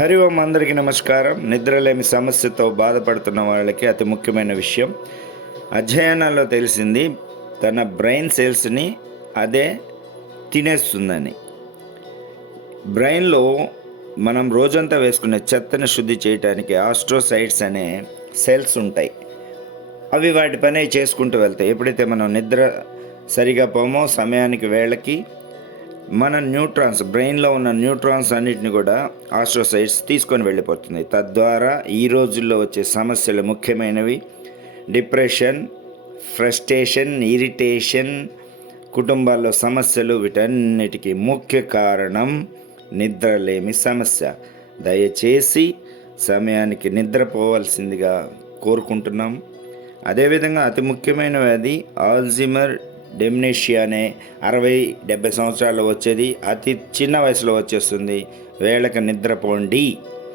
హరి ఓం, అందరికీ నమస్కారం. నిద్రలేమి సమస్యతో బాధపడుతున్న వాళ్ళకి అతి ముఖ్యమైన విషయం, అధ్యయనాల్లో తెలిసింది తన బ్రెయిన్ సెల్స్ని అదే తినేస్తుందని. బ్రెయిన్లో మనం రోజంతా వేసుకునే చెత్తను శుద్ధి చేయడానికి ఆస్ట్రోసైట్స్ అనే సెల్స్ ఉంటాయి. అవి వాటి పని చేసుకుంటూ వెళ్తాయి. ఎప్పుడైతే మనం నిద్ర సరిగా పోమో సమయానికి వేళకి మన న్యూట్రాన్స్, బ్రెయిన్లో ఉన్న న్యూట్రాన్స్ అన్నిటిని కూడా ఆస్ట్రోసైట్స్ తీసుకొని వెళ్ళిపోతుంది. తద్వారా ఈ రోజుల్లో వచ్చే సమస్యలు ముఖ్యమైనవి: డిప్రెషన్, ఫ్రస్ట్రేషన్, ఇరిటేషన్, కుటుంబాల్లో సమస్యలు. వీటన్నిటికీ ముఖ్య కారణం నిద్రలేమి సమస్య. దయచేసి సమయానికి నిద్రపోవాల్సిందిగా కోరుకుంటున్నాం. అదేవిధంగా అతి ముఖ్యమైన వ్యాధి ఆల్జీమర్ డెమెన్షియా అనే 60-70 సంవత్సరాల్లో వచ్చేది, అతి చిన్న వయసులో వచ్చేస్తుంది. వేళకి నిద్రపోండి.